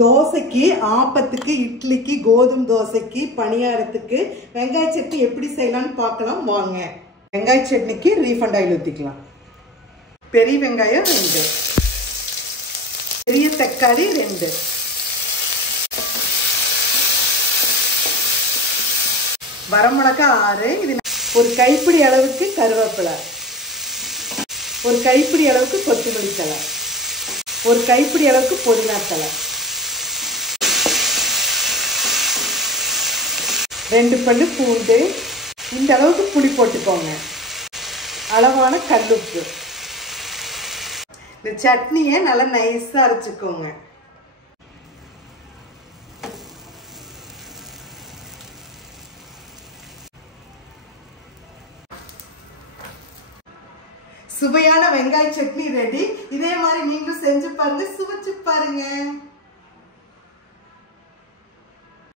தோசைக்கு, ஆப்பத்துக்கு, இட்லிக்கு, கோதுமை தோசைக்கு, பணியாரத்துக்கு வெங்காய சட்னி எப்படி செய்யலாம்னு பார்க்கலாம் வாங்க. வெங்காய சட்னிக்கு ரீஃபண்ட் ஆயில் ஊற்றிக்கலாம். பெரிய வெங்காயம் 2, பெரிய தக்காளி 2, வரமிளகாய் 6, இது ஒரு கைப்பிடி அளவுக்கு கருவேப்பிலை, ஒரு கைப்பிடி அளவுக்கு கொத்தமல்லி தழை, ஒரு கைப்பிடி அளவுக்கு புதினா தழை, 2 பல்லு பூண்டு, இந்த அளவுக்கு புளி போட்டுக்கோங்க, அளவான கல்லுப்பு. இந்த சட்னியை நல்லா நைஸா அரைச்சுக்கோங்க. சுவையான வெங்காய சட்னி ரெடி. இதே மாதிரி நீங்களும் செஞ்சு பாருங்க, சுவைச்சு பாருங்க.